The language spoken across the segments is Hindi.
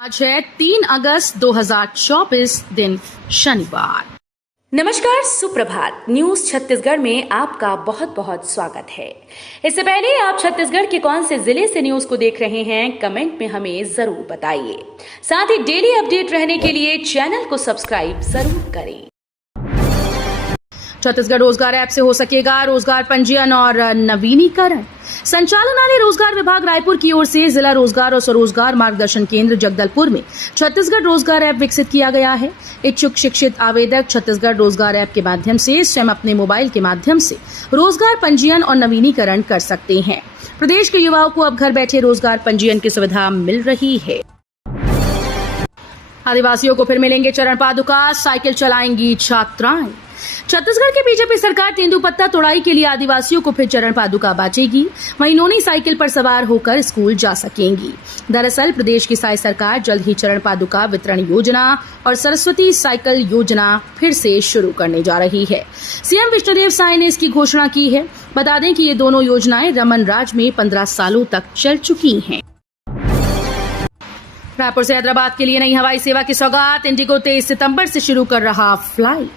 आज है 3 अगस्त 2024 दिन शनिवार। नमस्कार, सुप्रभात। न्यूज छत्तीसगढ़ में आपका बहुत बहुत स्वागत है। इससे पहले आप छत्तीसगढ़ के कौन से जिले से न्यूज को देख रहे हैं, कमेंट में हमें जरूर बताइए। साथ ही डेली अपडेट रहने के लिए चैनल को सब्सक्राइब जरूर करें। छत्तीसगढ़ रोजगार ऐप से हो सकेगा रोजगार पंजीयन और नवीनीकरण। संचालनालय रोजगार विभाग रायपुर की ओर से जिला रोजगार और स्वरोजगार मार्गदर्शन केंद्र जगदलपुर में छत्तीसगढ़ रोजगार ऐप विकसित किया गया है। इच्छुक शिक्षित आवेदक छत्तीसगढ़ रोजगार ऐप के माध्यम से स्वयं अपने मोबाइल के माध्यम से रोजगार पंजीयन और नवीनीकरण कर सकते हैं। प्रदेश के युवाओं को अब घर बैठे रोजगार पंजीयन की सुविधा मिल रही है। आदिवासियों को फिर मिलेंगे चरण पादुका, साइकिल चलाएंगी छात्राएं। छत्तीसगढ़ की बीजेपी सरकार तेंदुपत्ता तोड़ाई के लिए आदिवासियों को फिर चरण पादुका बांटेगी। वहीं नोनी साइकिल पर सवार होकर स्कूल जा सकेंगी। दरअसल प्रदेश की साई सरकार जल्द ही चरण पादुका वितरण योजना और सरस्वती साइकिल योजना फिर से शुरू करने जा रही है। सीएम विष्णुदेव साय ने इसकी घोषणा की है। बता दें कि ये दोनों योजनाएं रमन राज में 15 सालों तक चल चुकी हैं। रायपुर से हैदराबाद के लिए नई हवाई सेवा की सौगात। इंडिगो 23 सितंबर से शुरू कर रहा फ्लाइट।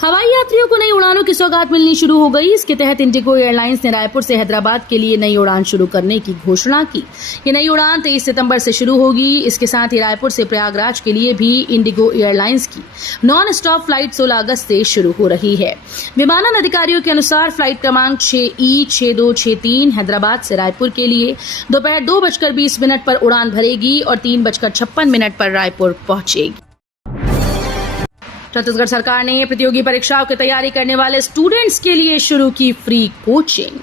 हवाई यात्रियों को नई उड़ानों की सौगात मिलनी शुरू हो गई। इसके तहत इंडिगो एयरलाइंस ने रायपुर से हैदराबाद के लिए नई उड़ान शुरू करने की घोषणा की। ये नई उड़ान 23 सितंबर से शुरू होगी। इसके साथ ही रायपुर से प्रयागराज के लिए भी इंडिगो एयरलाइंस की नॉन स्टॉप फ्लाइट 16 अगस्त से शुरू हो रही है। विमानन अधिकारियों के अनुसार फ्लाइट क्रमांक 6E6263 हैदराबाद से रायपुर के लिए दोपहर 2:20 पर उड़ान भरेगी और 3:56 पर रायपुर पहुंचेगी। छत्तीसगढ़ सरकार ने प्रतियोगी परीक्षाओं की तैयारी करने वाले स्टूडेंट्स के लिए शुरू की फ्री कोचिंग।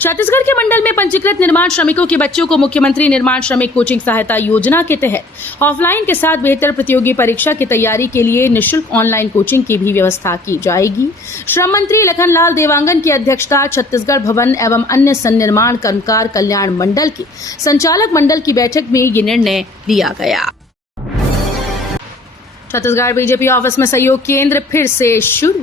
छत्तीसगढ़ के मंडल में पंजीकृत निर्माण श्रमिकों के बच्चों को मुख्यमंत्री निर्माण श्रमिक कोचिंग सहायता योजना के तहत ऑफलाइन के साथ बेहतर प्रतियोगी परीक्षा की तैयारी के लिए निःशुल्क ऑनलाइन कोचिंग की भी व्यवस्था की जाएगी। श्रम मंत्री लखनलाल देवांगन की अध्यक्षता छत्तीसगढ़ भवन एवं अन्य सन्निर्माण कर्मकार कल्याण मंडल की संचालक मंडल की बैठक में ये निर्णय लिया गया। छत्तीसगढ़ बीजेपी ऑफिस में सहयोग केंद्र फिर से शुरू।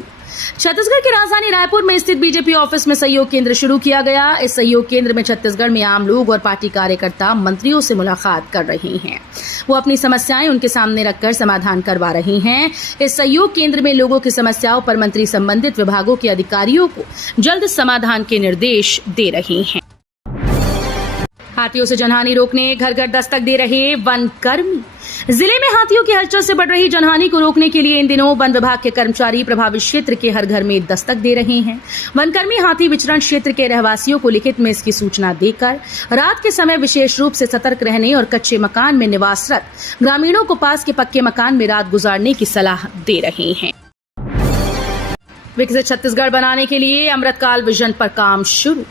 छत्तीसगढ़ की राजधानी रायपुर में स्थित बीजेपी ऑफिस में सहयोग केंद्र शुरू किया गया। इस सहयोग केंद्र में छत्तीसगढ़ में आम लोग और पार्टी कार्यकर्ता मंत्रियों से मुलाकात कर रहे हैं। वो अपनी समस्याएं उनके सामने रखकर समाधान करवा रहे हैं। इस सहयोग केंद्र में लोगों की समस्याओं पर मंत्री संबंधित विभागों के अधिकारियों को जल्द समाधान के निर्देश दे रहे हैं। हाथियों से जनहानि रोकने घर घर दस्तक दे रहे वनकर्मी। जिले में हाथियों की हलचल से बढ़ रही जनहानि को रोकने के लिए इन दिनों वन विभाग के कर्मचारी प्रभावित क्षेत्र के हर घर में दस्तक दे रहे हैं। वनकर्मी हाथी विचरण क्षेत्र के रहवासियों को लिखित में इसकी सूचना देकर रात के समय विशेष रूप से सतर्क रहने और कच्चे मकान में निवासरत ग्रामीणों को पास के पक्के मकान में रात गुजारने की सलाह दे रहे हैं। विकसित छत्तीसगढ़ बनाने के लिए अमृतकाल विजन पर काम शुरू।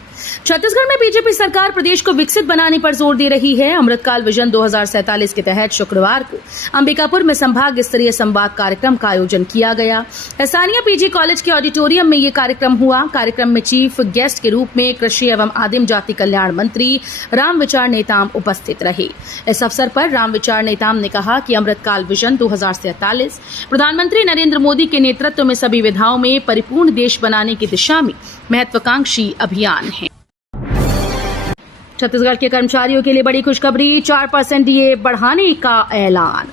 छत्तीसगढ़ में बीजेपी सरकार प्रदेश को विकसित बनाने पर जोर दे रही है। अमृतकाल विजन 2047 के तहत शुक्रवार को अंबिकापुर में संभाग स्तरीय संवाद कार्यक्रम का आयोजन किया गया। स्थानीय पीजी कॉलेज के ऑडिटोरियम में ये कार्यक्रम हुआ। कार्यक्रम में चीफ गेस्ट के रूप में कृषि एवं आदिम जाति कल्याण मंत्री रामविचार नेताम उपस्थित रहे। इस अवसर पर रामविचार नेताम ने कहा कि अमृतकाल विजन 2047 प्रधानमंत्री नरेंद्र मोदी के नेतृत्व में सभी विधाओं में परिपूर्ण देश बनाने की दिशा में महत्वाकांक्षी अभियान है। छत्तीसगढ़ के कर्मचारियों के लिए बड़ी खुशखबरी, 4% डीए बढ़ाने का ऐलान।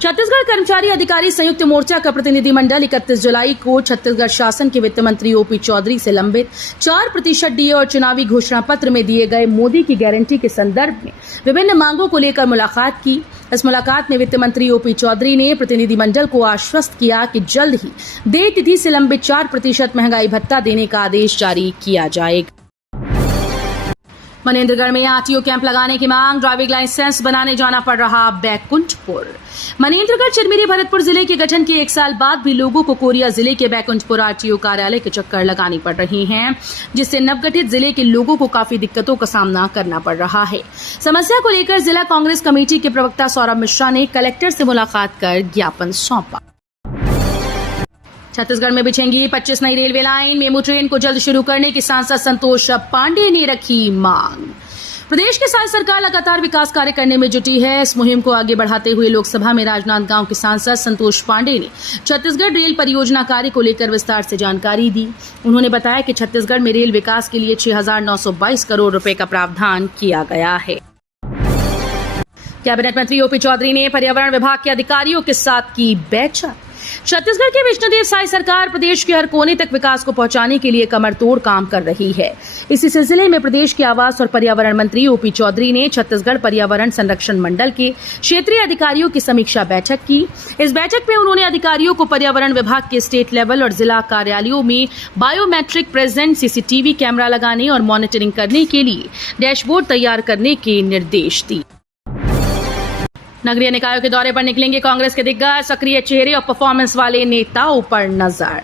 छत्तीसगढ़ कर्मचारी अधिकारी संयुक्त मोर्चा का प्रतिनिधिमंडल 31 जुलाई को छत्तीसगढ़ शासन के वित्त मंत्री ओपी चौधरी से लंबित 4% डीए और चुनावी घोषणा पत्र में दिए गए मोदी की गारंटी के संदर्भ में विभिन्न मांगों को लेकर मुलाकात की। इस मुलाकात में वित्त मंत्री ओपी चौधरी ने प्रतिनिधिमंडल को आश्वस्त किया कि जल्द ही देय तिथि से लंबित 4% महंगाई भत्ता देने का आदेश जारी किया जाएगा। मनेन्द्रगढ़ में आरटीओ कैंप लगाने की मांग। ड्राइविंग लाइसेंस बनाने जाना पड़ रहा बैकुंठपुर। मनेन्द्रगढ़ चिरमिरी भरतपुर जिले के गठन के 1 साल बाद भी लोगों को कोरिया जिले के बैकुंठपुर आरटीओ कार्यालय के चक्कर लगानी पड़ रही हैं, जिससे नवगठित जिले के लोगों को काफी दिक्कतों का सामना करना पड़ रहा है। समस्या को लेकर जिला कांग्रेस कमेटी के प्रवक्ता सौरभ मिश्रा ने कलेक्टर से मुलाकात कर ज्ञापन सौंपा। छत्तीसगढ़ में बिछेंगी 25 नई रेलवे लाइन। मेमू ट्रेन को जल्द शुरू करने की सांसद संतोष पांडे ने रखी मांग। प्रदेश की साई सरकार लगातार विकास कार्य करने में जुटी है। इस मुहिम को आगे बढ़ाते हुए लोकसभा में राजनांदगांव के सांसद संतोष पांडे ने छत्तीसगढ़ रेल परियोजना कार्य को लेकर विस्तार से जानकारी दी। उन्होंने बताया कि छत्तीसगढ़ में रेल विकास के लिए 6,922 करोड़ रुपए का प्रावधान किया गया है। कैबिनेट मंत्री ओपी चौधरी ने पर्यावरण विभाग के अधिकारियों के साथ की बैठक। छत्तीसगढ़ की विष्णुदेव साय सरकार प्रदेश के हर कोने तक विकास को पहुंचाने के लिए कमर तोड़ काम कर रही है। इसी सिलसिले में प्रदेश के आवास और पर्यावरण मंत्री ओपी चौधरी ने छत्तीसगढ़ पर्यावरण संरक्षण मंडल के क्षेत्रीय अधिकारियों की समीक्षा बैठक की। इस बैठक में उन्होंने अधिकारियों को पर्यावरण विभाग के स्टेट लेवल और जिला कार्यालयों में बायोमेट्रिक प्रेजेंट सीसीटीवी कैमरा लगाने और मॉनिटरिंग करने के लिए डैशबोर्ड तैयार करने के निर्देश दिए। नगरीय निकायों के दौरे पर निकलेंगे कांग्रेस के दिग्गज, सक्रिय चेहरे और परफॉर्मेंस वाले नेताओं पर नजर।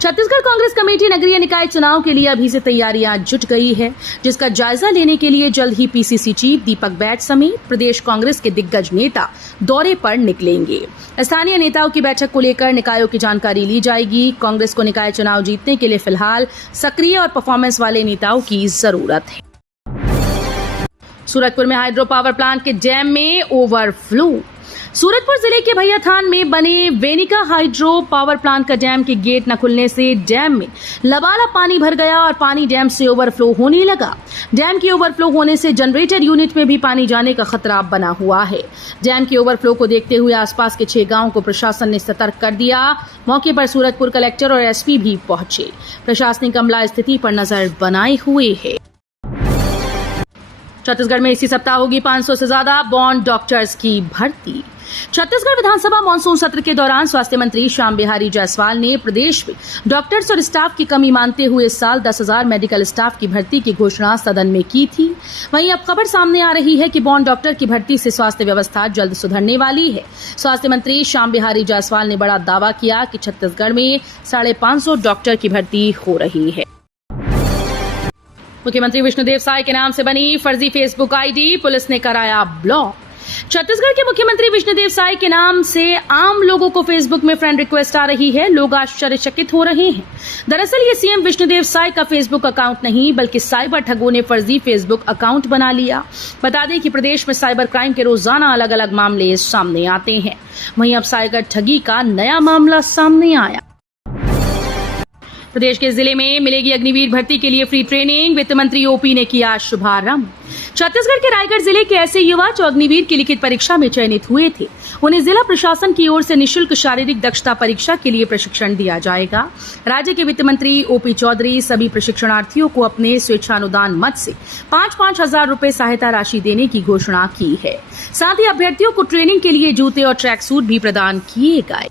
छत्तीसगढ़ कांग्रेस कमेटी नगरीय निकाय चुनाव के लिए अभी से तैयारियां जुट गई है, जिसका जायजा लेने के लिए जल्द ही पीसीसी चीफ दीपक बैठ समेत प्रदेश कांग्रेस के दिग्गज नेता दौरे पर निकलेंगे। स्थानीय नेताओं की बैठक को लेकर निकायों की जानकारी ली जाएगी। कांग्रेस को निकाय चुनाव जीतने के लिए फिलहाल सक्रिय और परफॉर्मेंस वाले नेताओं की जरूरत है। सूरजपुर में हाइड्रो पावर प्लांट के डैम में ओवरफ्लो। सूरजपुर जिले के भैयाथान में बने वेनिका हाइड्रो पावर प्लांट का डैम के गेट न खुलने से डैम में लबालब पानी भर गया और पानी डैम से ओवरफ्लो होने लगा। डैम की ओवरफ्लो होने से जनरेटर यूनिट में भी पानी जाने का खतरा बना हुआ है। डैम की ओवरफ्लो को देखते हुए आसपास के 6 गांवों को प्रशासन ने सतर्क कर दिया। मौके पर सूरजपुर कलेक्टर और एसपी भी पहुंचे। प्रशासनिक अमला स्थिति पर नजर बनाए हुए है। छत्तीसगढ़ में इसी सप्ताह होगी 500 से ज्यादा बॉन्ड डॉक्टर्स की भर्ती। छत्तीसगढ़ विधानसभा मानसून सत्र के दौरान स्वास्थ्य मंत्री श्याम बिहारी जायसवाल ने प्रदेश में डॉक्टर्स और स्टाफ की कमी मानते हुए इस साल 10,000 मेडिकल स्टाफ की भर्ती की घोषणा सदन में की थी। वहीं अब खबर सामने आ रही है कि बॉन्ड डॉक्टर की भर्ती से स्वास्थ्य व्यवस्था जल्द सुधरने वाली है। स्वास्थ्य मंत्री श्याम बिहारी जायसवाल ने बड़ा दावा किया कि छत्तीसगढ़ में 550 डॉक्टर की भर्ती हो रही है। मुख्यमंत्री विष्णुदेव साय के नाम से बनी फर्जी फेसबुक आईडी पुलिस ने कराया ब्लॉक। छत्तीसगढ़ के मुख्यमंत्री विष्णुदेव साय के नाम से आम लोगों को फेसबुक में फ्रेंड रिक्वेस्ट आ रही है। लोग आश्चर्यचकित हो रहे हैं। दरअसल ये सीएम विष्णुदेव साय का फेसबुक अकाउंट नहीं बल्कि साइबर ठगों ने फर्जी फेसबुक अकाउंट बना लिया। बता दें कि प्रदेश में साइबर क्राइम के रोजाना अलग अलग मामले सामने आते हैं। वहीं अब साइबर ठगी का नया मामला सामने आया। प्रदेश के जिले में मिलेगी अग्निवीर भर्ती के लिए फ्री ट्रेनिंग। वित्त मंत्री ओपी ने किया शुभारंभ। छत्तीसगढ़ के रायगढ़ जिले के ऐसे युवा जो अग्निवीर की लिखित परीक्षा में चयनित हुए थे, उन्हें जिला प्रशासन की ओर से निःशुल्क शारीरिक दक्षता परीक्षा के लिए प्रशिक्षण दिया जाएगा। राज्य के वित्त मंत्री ओपी चौधरी सभी प्रशिक्षणार्थियों को अपने स्वेच्छानुदान मद से 5-5 हजार रुपए सहायता राशि देने की घोषणा की है। साथ ही अभ्यर्थियों को ट्रेनिंग के लिए जूते और ट्रैक सूट भी प्रदान किए गए।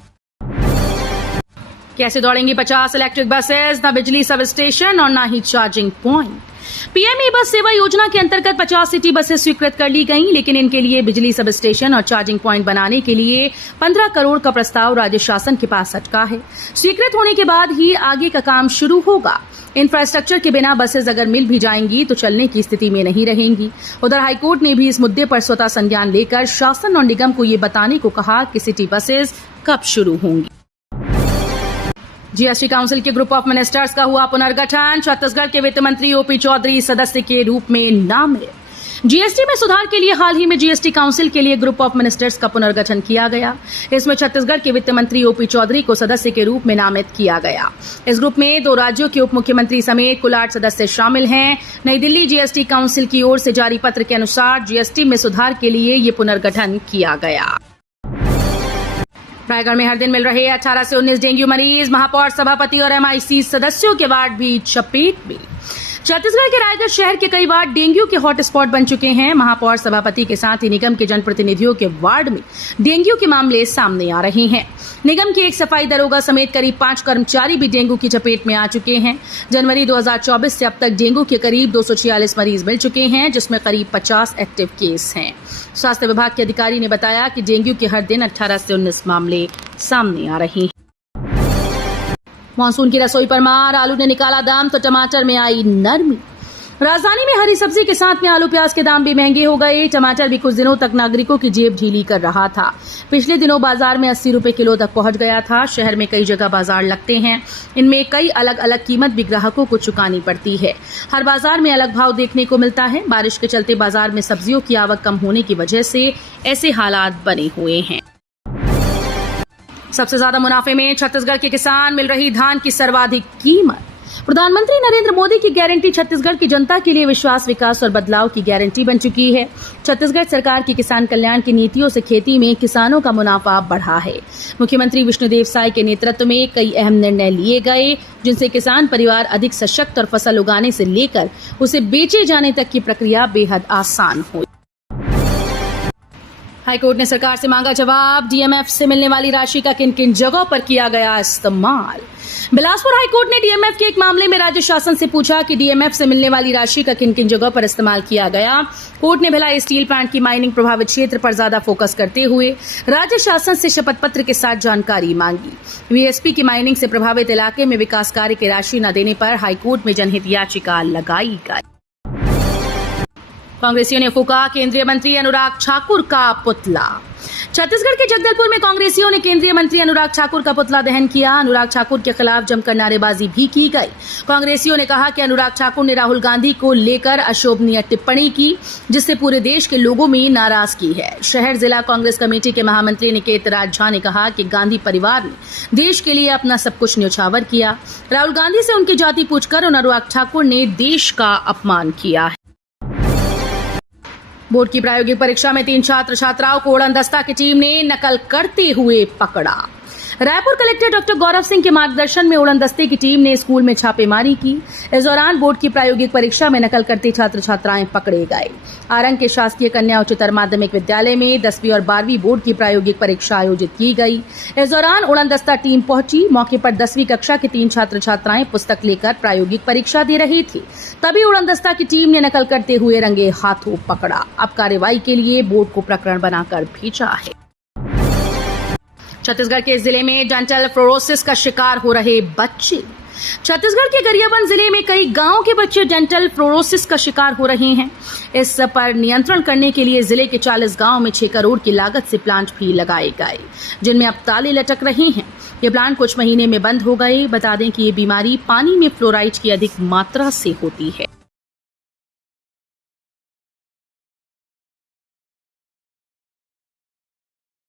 कैसे दौड़ेंगी 50 इलेक्ट्रिक बसेस? न बिजली सब स्टेशन और न ही चार्जिंग पॉइंट। पीएम ई बस सेवा योजना के अंतर्गत 50 सिटी बसेस स्वीकृत कर ली गईं, लेकिन इनके लिए बिजली सब स्टेशन और चार्जिंग पॉइंट बनाने के लिए 15 करोड़ का प्रस्ताव राज्य शासन के पास अटका है। स्वीकृत होने के बाद ही आगे का काम शुरू होगा। इंफ्रास्ट्रक्चर के बिना बसेस अगर मिल भी जाएंगी तो चलने की स्थिति में नहीं रहेंगी। उधर हाईकोर्ट ने भी इस मुद्दे पर स्वतः संज्ञान लेकर शासन और निगम को ये बताने को कहा कि सिटी बसेस कब शुरू होंगी। जीएसटी काउंसिल के ग्रुप ऑफ मिनिस्टर्स का हुआ पुनर्गठन। छत्तीसगढ़ के वित्त मंत्री ओपी चौधरी सदस्य के रूप में नामित। जीएसटी में सुधार के लिए हाल ही में जीएसटी काउंसिल के लिए ग्रुप ऑफ मिनिस्टर्स का पुनर्गठन किया गया। इसमें छत्तीसगढ़ के वित्त मंत्री ओपी चौधरी को सदस्य के रूप में नामित किया गया। इस ग्रुप में 2 राज्यों के उप मुख्यमंत्री समेत कुल 8 सदस्य शामिल हैं। नई दिल्ली जीएसटी काउंसिल की ओर से जारी पत्र के अनुसार जीएसटी में सुधार के लिए ये पुनर्गठन किया गया। रायगढ़ में हर दिन मिल रहे 18 से 19 डेंगू मरीज। महापौर, सभापति और एमआईसी सदस्यों के वार्ड भी चपेट में। छत्तीसगढ़ के रायगढ़ शहर के कई वार्ड डेंगू के हॉटस्पॉट बन चुके हैं। महापौर, सभापति के साथ ही निगम के जनप्रतिनिधियों के वार्ड में डेंगू के मामले सामने आ रहे हैं। निगम के एक सफाई दरोगा समेत करीब 5 कर्मचारी भी डेंगू की चपेट में आ चुके हैं। जनवरी 2024 से अब तक डेंगू के करीब 246 मरीज मिल चुके हैं, जिसमें करीब 50 एक्टिव केस हैं। स्वास्थ्य विभाग के अधिकारी ने बताया कि डेंगू के हर दिन 18 से 19 मामले सामने आ रहे हैं। मानसून की रसोई पर मार। आलू ने निकाला दाम तो टमाटर में आई नरमी। राजधानी में हरी सब्जी के साथ में आलू प्याज के दाम भी महंगे हो गए। टमाटर भी कुछ दिनों तक नागरिकों की जेब ढीली कर रहा था। पिछले दिनों बाजार में 80 रुपए किलो तक पहुंच गया था। शहर में कई जगह बाजार लगते हैं, इनमें कई अलग अलग कीमत भी ग्राहकों को चुकानी पड़ती है। हर बाजार में अलग भाव देखने को मिलता है। बारिश के चलते बाजार में सब्जियों की आवक कम होने की वजह से ऐसे हालात बने हुए हैं। सबसे ज्यादा मुनाफे में छत्तीसगढ़ के किसान। मिल रही धान की सर्वाधिक कीमत। प्रधानमंत्री नरेंद्र मोदी की गारंटी छत्तीसगढ़ की जनता के लिए विश्वास, विकास और बदलाव की गारंटी बन चुकी है। छत्तीसगढ़ सरकार की किसान कल्याण की नीतियों से खेती में किसानों का मुनाफा बढ़ा है। मुख्यमंत्री विष्णुदेव साय के नेतृत्व में कई अहम निर्णय लिए गए, जिनसे किसान परिवार अधिक सशक्त और फसल उगाने से लेकर उसे बेचे जाने तक की प्रक्रिया बेहद आसान हुई। हाईकोर्ट ने सरकार से मांगा जवाब, डीएमएफ से मिलने वाली राशि का किन किन जगहों पर किया गया इस्तेमाल। बिलासपुर हाईकोर्ट ने डीएमएफ के एक मामले में राज्य शासन से पूछा कि डीएमएफ से मिलने वाली राशि का किन किन जगहों पर इस्तेमाल किया गया। कोर्ट ने भिलाई स्टील प्लांट की माइनिंग प्रभावित क्षेत्र पर ज्यादा फोकस करते हुए राज्य शासन से शपथ पत्र के साथ जानकारी मांगी। वीएसपी की माइनिंग से प्रभावित इलाके में विकास कार्य की राशि न देने पर हाईकोर्ट में जनहित याचिका लगाई गई। कांग्रेसियों ने फूका केंद्रीय मंत्री अनुराग ठाकुर का पुतला। छत्तीसगढ़ के जगदलपुर में कांग्रेसियों ने केंद्रीय मंत्री अनुराग ठाकुर का पुतला दहन किया। अनुराग ठाकुर के खिलाफ जमकर नारेबाजी भी की गई। कांग्रेसियों ने कहा कि अनुराग ठाकुर ने राहुल गांधी को लेकर अशोभनीय टिप्पणी की, जिससे पूरे देश के लोगों में नाराजगी है। शहर जिला कांग्रेस कमेटी के महामंत्री निकेत राज झा ने कहा कि गांधी परिवार ने देश के लिए अपना सब कुछ न्यौछावर किया। राहुल गांधी से उनकी जाति पूछकर अनुराग ठाकुर ने देश का अपमान किया है। बोर्ड की प्रायोगिक परीक्षा में 3 छात्र छात्राओं को उड़नदस्ता की टीम ने नकल करते हुए पकड़ा। रायपुर कलेक्टर डॉक्टर गौरव सिंह के मार्गदर्शन में उड़नदस्ते की टीम ने स्कूल में छापेमारी की। इस दौरान बोर्ड की प्रायोगिक परीक्षा में नकल करते छात्र छात्राएं पकड़े गए। आरंग के शासकीय कन्या उच्चतर माध्यमिक विद्यालय में 10वीं और 12वीं बोर्ड की प्रायोगिक परीक्षा आयोजित की गई। इस दौरान उड़नदस्ता टीम पहुंची। मौके पर 10वीं कक्षा के 3 छात्र छात्राएं पुस्तक लेकर प्रायोगिक परीक्षा दे रहे थे, तभी उड़नदस्ता की टीम ने नकल करते हुए रंगे हाथों पकड़ा। अब कार्रवाई के लिए बोर्ड को प्रकरण बनाकर भेजा है। छत्तीसगढ़ के जिले में डेंटल फ्लोरोसिस का शिकार हो रहे बच्चे। छत्तीसगढ़ के गरियाबंद जिले में कई गांवों के बच्चे डेंटल फ्लोरोसिस का शिकार हो रहे हैं। इस पर नियंत्रण करने के लिए जिले के 40 गांवों में 6 करोड़ की लागत से प्लांट भी लगाए गए, जिनमें अब ताले लटक रहे हैं। ये प्लांट कुछ महीने में बंद हो गए। बता दें कि ये बीमारी पानी में फ्लोराइड की अधिक मात्रा से होती है।